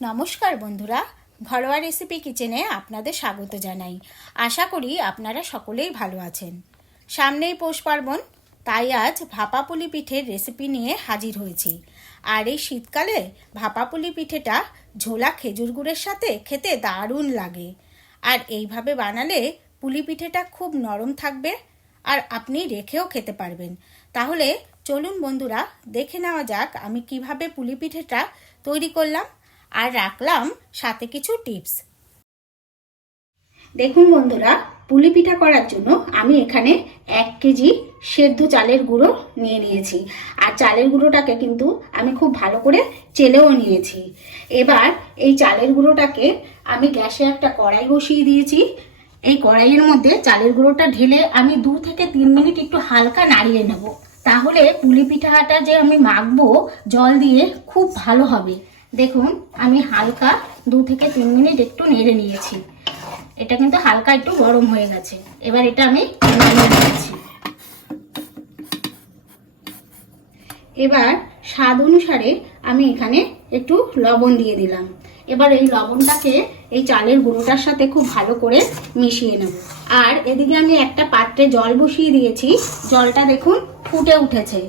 নমস্কার বন্ধুরা, ঘরোয়া রেসিপি কিচেনে আপনাদের স্বাগত জানাই। আশা করি আপনারা সকলেই ভালো আছেন। সামনেই পৌষ পার্বণ, তাই আজ ভাপা পুলি পিঠের রেসিপি নিয়ে হাজির হয়েছি। আর এই শীতকালে ভাপা পুলি পিঠেটা ঝোলা খেজুর গুড়ের সাথে খেতে দারুণ লাগে। আর এইভাবে বানালে পুলি পিঠেটা খুব নরম থাকবে আর আপনি রেখেও খেতে পারবেন। তাহলে চলুন বন্ধুরা, দেখে নেওয়া যাক আমি কিভাবে পুলি পিঠেটা তৈরি করলাম আর রাখলাম সাথে কিছু টিপস। দেখুন বন্ধুরা, পুলি পিঠা করার জন্য আমি এখানে 1 কেজি সেদ্ধ চালের গুঁড়ো নিয়ে নিয়েছি। আর চালের গুঁড়োটাকে কিন্তু আমি খুব ভালো করে চেলেও নিয়েছি। এবার এই চালের গুঁড়োটাকে আমি গ্যাসে একটা কড়াই বসিয়ে দিয়েছি। এই কড়াইয়ের মধ্যে চালের গুঁড়োটা ঢেলে আমি 2 থেকে 3 মিনিট একটু হালকা নাড়িয়ে নেব। তাহলে পুলি পিঠাটা যে আমি মাখবো জল দিয়ে খুব ভালো হবে। দেখুন আমি হালকা 2 থেকে 3 মিনিট একটু নেড়ে নিয়েছি। এটা কিন্তু হালকা একটু গরম হয়ে গেছে। এবার এটা আমি নামিয়ে নিয়েছি। এবার স্বাদ অনুসারে আমি এখানে একটু লবণ দিয়ে দিলাম। এবার এই লবণটাকে এই চালের গুঁড়োটার সাথে খুব ভালো করে মিশিয়ে নেব। আর এদিকে আমি একটা পাত্রে জল বসিয়ে দিয়েছি। জলটা দেখুন ফুটে উঠেছে।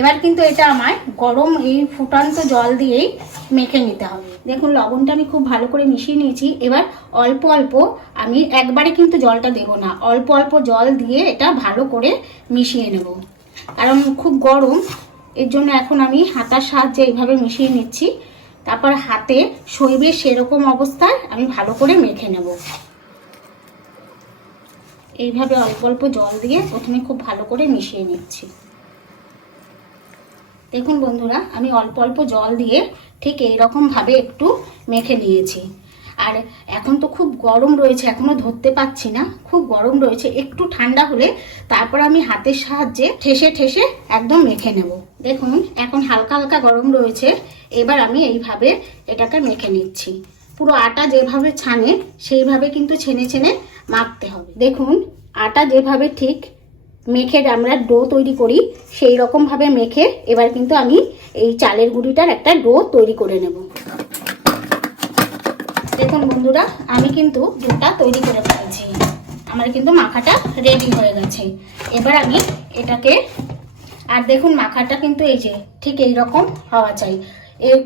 এবার কিন্তু এটা আমার গরম এই ফুটন্ত জল দিয়েই মেখে নিতে হবে। দেখুন লবণটা আমি খুব ভালো করে মিশিয়ে নিয়েছি। এবার অল্প অল্প, আমি একবারে কিন্তু জলটা দেব না, অল্প অল্প জল দিয়ে এটা ভালো করে মিশিয়ে নেব। কারণ খুব গরম, এর জন্য এখন আমি হাতার সাহায্যে এইভাবে মিশিয়ে নিচ্ছি। তারপর হাতে সইবে সেরকম অবস্থায় আমি ভালো করে মেখে নেব। এইভাবে অল্প অল্প জল দিয়ে প্রথমে খুব ভালো করে মিশিয়ে নিচ্ছি। দেখুন বন্ধুরা, আমি অল্প অল্প জল দিয়ে ঠিক এইরকম ভাবে একটু মেখে নিয়েছি। আর এখন তো খুব গরম রয়েছে, এখনো ধরতে পাচ্ছি না, খুব গরম রয়েছে। একটু ঠান্ডা হলে তারপর আমি হাতের সাহায্যে ঠেসে ঠেসে একদম মেখে নেব। দেখুন এখন হালকা হালকা গরম রয়েছে। এবার আমি এইভাবে এটাকে মেখে নিচ্ছি। পুরো আটা যেভাবে ছানে সেইভাবে কিন্তু ছেনে ছেনে মাখতে হবে। দেখুন আটা যেভাবে ঠিক মেখে আমরা ডো তৈরি করি সেই রকম ভাবে মেখে এবার কিন্তু আমি এই চালের গুঁড়িটার একটা ডো তৈরি করে নেব। দেখুন বন্ধুরা, আমি কিন্তু ডোটা তৈরি করে ফেলেছি। আমার কিন্তু মাখাটা রেডি হয়ে গেছে। এবার আমি এটাকে, আর দেখুন মাখাটা কিন্তু এই যে ঠিক এই রকম হওয়া চাই।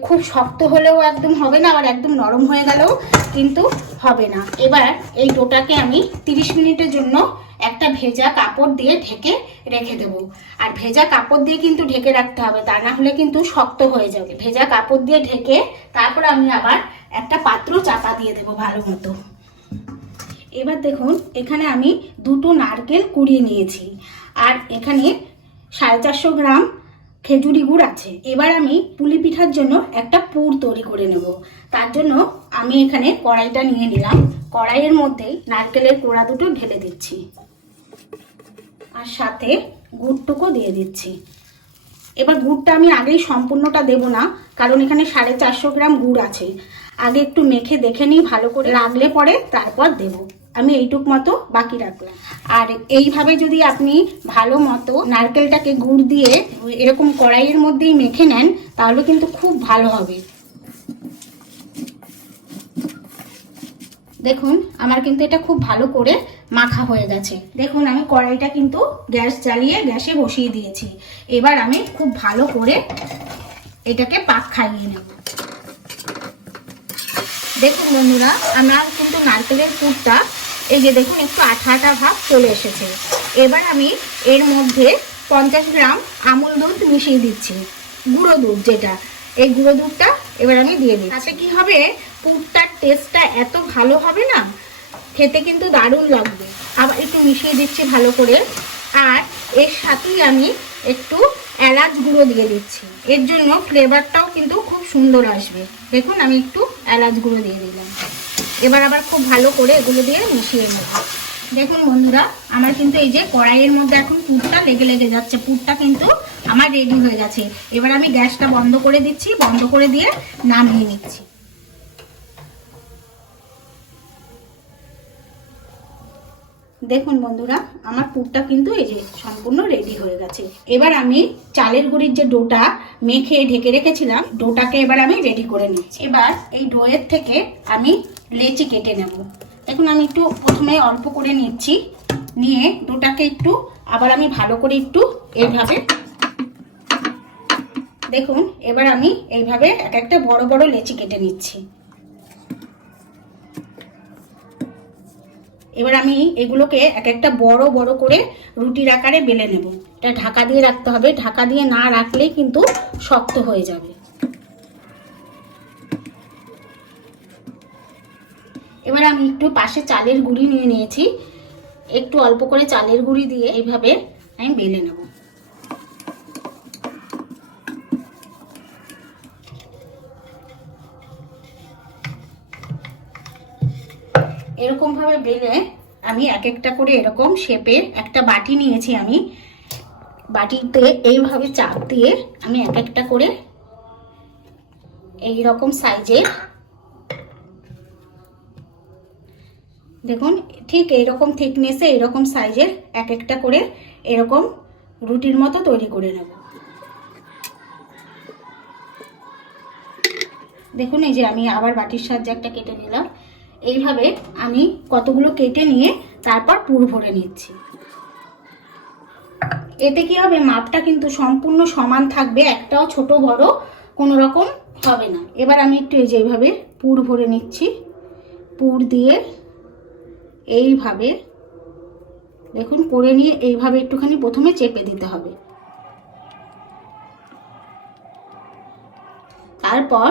খুব শক্ত হলেও একদম হবে না, আবার একদম নরম হয়ে গেলেও কিন্তু হবে না। এবার এই ডোটাকে আমি 30 মিনিটের জন্য একটা ভেজা কাপড় দিয়ে ঢেকে রেখে দেবো। আর ভেজা কাপড় দিয়ে কিন্তু ঢেকে রাখতে হবে, তা না হলে কিন্তু শক্ত হয়ে যাবে। ভেজা কাপড় দিয়ে ঢেকে তারপর আমি আবার একটা পাত্র চাপা দিয়ে দেবো ভালো মতো। এবার দেখুন এখানে আমি 2টো নারকেল কুড়িয়ে নিয়েছি। আর এখানে 450 গ্রাম খেজুরি গুড় আছে। এবার আমি পুলি পিঠার জন্য একটা পুর তৈরি করে নেব। তার জন্য আমি এখানে কড়াইটা নিয়ে নিলাম। কড়াইয়ের মধ্যেই নারকেলের কোড়া দুটো ঢেলে দিচ্ছি আর সাথে গুড়টুকু দিয়ে দিচ্ছি। এবার গুড়টা আমি আগেই সম্পূর্ণটা দেব না, কারণ এখানে 450 গ্রাম গুড় আছে। আগে একটু মেখে দেখে নিই ভালো করে, লাগলে পরে তারপর দেব। আমি এইটুক মতো বাকি রাখলাম। আর এইভাবে যদি আপনি ভালো মতো নারকেলটাকে গুড় দিয়ে এরকম কড়াইয়ের মধ্যেই মেখে নেন তাহলে কিন্তু খুব ভালো হবে। দেখুন আমার কিন্তু এটা খুব ভালো করে মাখা হয়ে গেছে। দেখুন আমি কড়াইটা কিন্তু গ্যাস জ্বালিয়ে গ্যাসে বসিয়ে দিয়েছি। এবার আমি খুব ভালো করে এটাকে পাক খাইয়ে নেব। দেখুন বন্ধুরা, আমার কিন্তু নারকেলের পুরটা এই যে দেখুন একটু আঠা আঠা ভাব চলে এসেছে। এবার আমি এর মধ্যে 50 গ্রাম আমুল দুধ মিশিয়ে দিচ্ছি, গুঁড়ো দুধ যেটা, এই গুঁড়ো দুধটা এবার আমি দিয়ে দিই। তাতে কি হবে, পুরটার টেস্টটা এত ভালো হবে না, খেতে কিন্তু দারুণ লাগবে। আবার একটু মিশিয়ে দিচ্ছি ভালো করে। আর এর সাথেই আমি একটু এলাচ গুঁড়ো দিয়ে দিচ্ছি, এর জন্য ফ্লেভারটাও কিন্তু খুব সুন্দর আসবে। দেখুন আমি একটু এলাচ গুঁড়ো দিয়ে দিলাম। এবার আবার খুব ভালো করে এগুলো দিয়ে মিশিয়ে নেব। দেখুন বন্ধুরা, আমার কিন্তু এই যে কড়াইয়ের মধ্যে এখন পুরটা লেগে লেগে যাচ্ছে, পুরটা কিন্তু আমার রেডি হয়ে গেছে। এবার আমি গ্যাসটা বন্ধ করে দিচ্ছি, বন্ধ করে দিয়ে নামিয়ে নিচ্ছি। দেখুন বন্ধুরা, আমার পুরটা কিন্তু এই যে সম্পূর্ণ রেডি হয়ে গেছে। এবার আমি চালের গুঁড়ির যে ডোটা মেখে ঢেকে রেখেছিলাম, ডোটাকে এবার আমি রেডি করে নিচ্ছি। এবার এই ডোয়ের থেকে আমি লেচি কেটে নেব। দেখুন আমি একটু প্রথমে অল্প করে নিচ্ছি, নিয়ে ডোটাকে একটু আবার আমি ভালো করে একটু এইভাবে, দেখুন এবার আমি এইভাবে এক একটা বড় বড় লেচি কেটে নিচ্ছি। এবার আমি এগুলোকে এক একটা বড় বড় করে রুটির আকারে বেলে নেব। এটা ঢাকা দিয়ে রাখতে হবে, ঢাকা দিয়ে না রাখলেই কিন্তু শক্ত হয়ে যাবে। এবার আমি একটু পাশে চালের গুঁড়ি নিয়ে নিয়েছি, একটু অল্প করে চালের গুঁড়ি দিয়ে এইভাবে আমি বেলে নেব। এরকম ভাবে বেলে আমি এক একটা করে এরকম শেপে একটা বাটি নিয়েছি, আমি বাটিতে এইভাবে চাপ দিয়ে আমি এক একটা করে এই রকম সাইজের, দেখুন ঠিক এইরকম থিকনেসে এইরকম সাইজের এক একটা করে এরকম রুটির মতো তৈরি করে নেব। দেখুন এই যে আমি আবার বাটির সাহায্যে একটা কেটে নিলাম। এইভাবে আমি কতগুলো কেটে নিয়ে তারপর পুর ভরে নিচ্ছি। এতে কি হবে, মাপটা কিন্তু সম্পূর্ণ সমান থাকবে, একটাও ছোট বড় কোনো রকম হবে না। এবার আমি একটু এই যে এইভাবে পুর ভরে নিচ্ছি। পুর দিয়ে এইভাবে দেখুন করে নিয়ে এইভাবে একটুখানি প্রথমে চেপে দিতে হবে, তারপর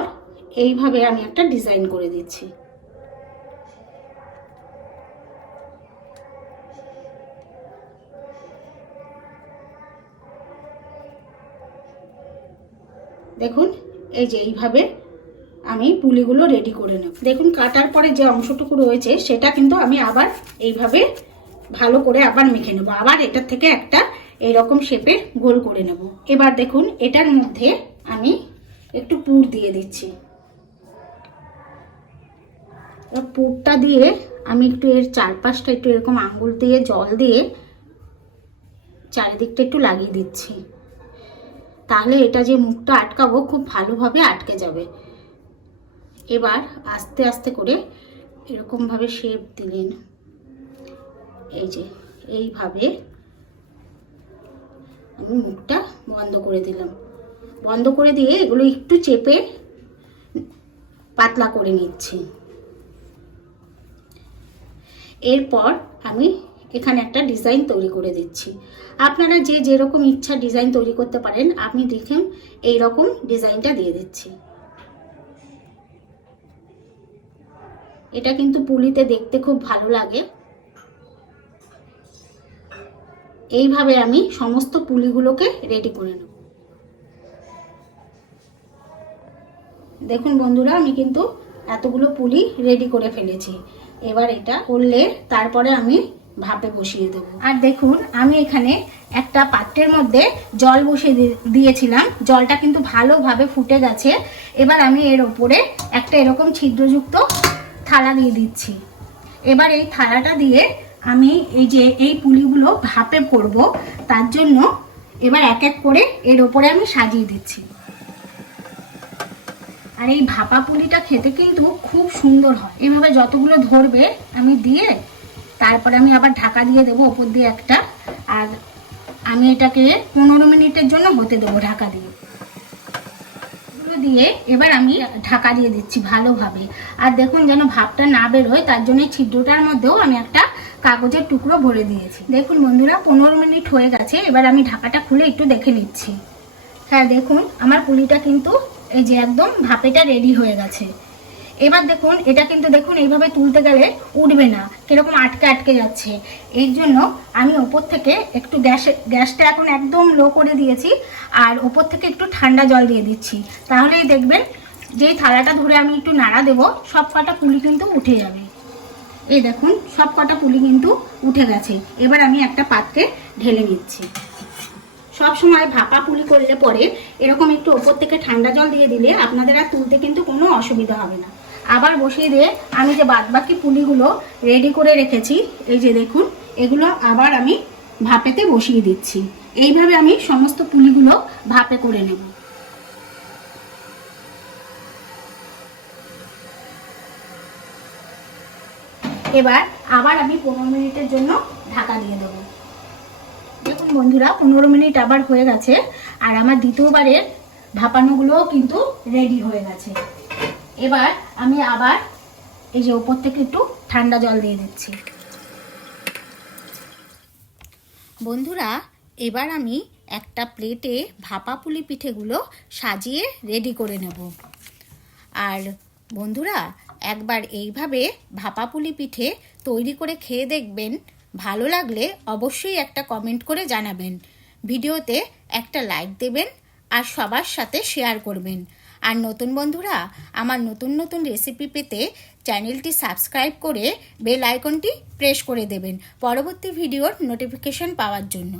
এইভাবে আমি একটা ডিজাইন করে দিচ্ছি। দেখুন এই যে এইভাবে আমি পুলিগুলো রেডি করে নেব। দেখুন কাটার পরে যে অংশটুকু রয়েছে সেটা কিন্তু আমি আবার এইভাবে ভালো করে আবার মেখে নেব, আবার এটার থেকে একটা এইরকম শেপের গোল করে নেব। এবার দেখুন এটার মধ্যে আমি একটু পুর দিয়ে দিচ্ছি। পুরটা দিয়ে আমি একটু এর চারপাশটা একটু এরকম আঙ্গুল দিয়ে জল দিয়ে চারিদিকটা একটু লাগিয়ে দিচ্ছি, তাহলে এটা যে মুখটা আটকাবো খুব ভালোভাবে আটকে যাবে। এবার আস্তে আস্তে করে এরকমভাবে শেপ দিলেন, এই যে এইভাবে আমি মুখটা বন্ধ করে দিলাম। বন্ধ করে দিয়ে এগুলো একটু চেপে পাতলা করে নিচ্ছি। এরপর আমি এখানে একটা ডিজাইন তৈরি করে দিচ্ছি। আপনারা যে যেরকম ইচ্ছা ডিজাইন তৈরি করতে পারেন, আপনি দেখুন এইরকম ডিজাইনটা দিয়ে দিচ্ছি। এটা কিন্তু পুলিতে দেখতে খুব ভালো লাগে। এইভাবে আমি সমস্ত পুলিগুলোকে রেডি করে নেব। দেখুন বন্ধুরা, আমি কিন্তু এতগুলো পুলি রেডি করে ফেলেছি। এবার এটা করলে তারপরে আমি ভাপে বসিয়ে দেবো। আর দেখুন আমি এখানে একটা পাত্রের মধ্যে জল বসিয়ে দিয়েছিলাম, জলটা কিন্তু ভালোভাবে ফুটে গেছে। এবার আমি এর ওপরে একটা এরকম ছিদ্রযুক্ত থালা দিয়ে দিচ্ছি। এবার এই থালাটা দিয়ে আমি এই যে এই পুলিগুলো ভাপে করব, তার জন্য এবার এক এক করে এর ওপরে আমি সাজিয়ে দিচ্ছি। আর এই ভাপা পুলিটা খেতে কিন্তু খুব সুন্দর হয়। এইভাবে যতগুলো ধরবে আমি দিয়ে তারপরে আমি আবার ঢাকা দিয়ে দেবো ওপর দিয়ে একটা, আর আমি এটাকে 15 মিনিটের জন্য হতে দেবো ঢাকা দিয়ে। দিয়ে এবার আমি ঢাকা দিয়ে দিচ্ছি ভালোভাবে। আর দেখুন যেন ভাপটা না বের হয়, তার জন্য ছিদ্রটার মধ্যেও আমি একটা কাগজের টুকরো ভরে দিয়েছি। দেখুন বন্ধুরা 15 মিনিট হয়ে গেছে। এবার আমি ঢাকাটা খুলে একটু দেখে নিচ্ছি। হ্যাঁ দেখুন আমার পুলিটা কিন্তু এই যে একদম ভাপেটা রেডি হয়ে গেছে। এবার দেখুন এটা কিন্তু দেখুন এইভাবে তুলতে গেলে উঠবে না, কিরকম আটকে আটকে যাচ্ছে। এর জন্য আমি ওপর থেকে একটু গ্যাসটা এখন একদম লো করে দিয়েছি, আর ওপর থেকে একটু ঠান্ডা জল দিয়ে দিচ্ছি। তাহলেই দেখবেন যেই থালাটা ধরে আমি একটু নাড়া দেবো সব কটা পুলি কিন্তু উঠে যাবে। এই দেখুন সব কটা পুলি কিন্তু উঠে গেছে। এবার আমি একটা পাত্রে ঢেলে নিচ্ছি। সব সময় ভাপা পুলি করলে পরে এরকম একটু ওপর থেকে ঠান্ডা জল দিয়ে দিলে আপনাদের আর তুলতে কিন্তু কোনো অসুবিধা হবে না। আবার বসিয়ে দিয়ে আমি যে বাদবাকি পুলিগুলো রেডি করে রেখেছি, এই যে দেখুন এগুলো আবার আমি ভাপেতে বসিয়ে দিচ্ছি। এইভাবে আমি সমস্ত পুলিগুলো ভাপে করে নেব। এবার আবার আমি 15 মিনিটের জন্য ঢাকা দিয়ে দেবো। দেখুন বন্ধুরা, 15 মিনিট আবার হয়ে গেছে, আর আমার দ্বিতীয়বারের ভাপানোগুলোও কিন্তু রেডি হয়ে গেছে। এবার আমি আবার এই যে উপর থেকে একটু ঠান্ডা জল দিয়ে দিচ্ছি। বন্ধুরা, এবার আমি একটা প্লেটে ভাপা পুলি পিঠেগুলো সাজিয়ে রেডি করে নেব। আর বন্ধুরা, একবার এইভাবে ভাপা পুলি পিঠে তৈরি করে খেয়ে দেখবেন। ভালো লাগলে অবশ্যই একটা কমেন্ট করে জানাবেন, ভিডিওতে একটা লাইক দেবেন আর সবার সাথে শেয়ার করবেন। আর নতুন বন্ধুরা, আমার নতুন নতুন রেসিপি পেতে চ্যানেলটি সাবস্ক্রাইব করে বেল আইকনটি প্রেস করে দেবেন পরবর্তী ভিডিওর নোটিফিকেশন পাওয়ার জন্য।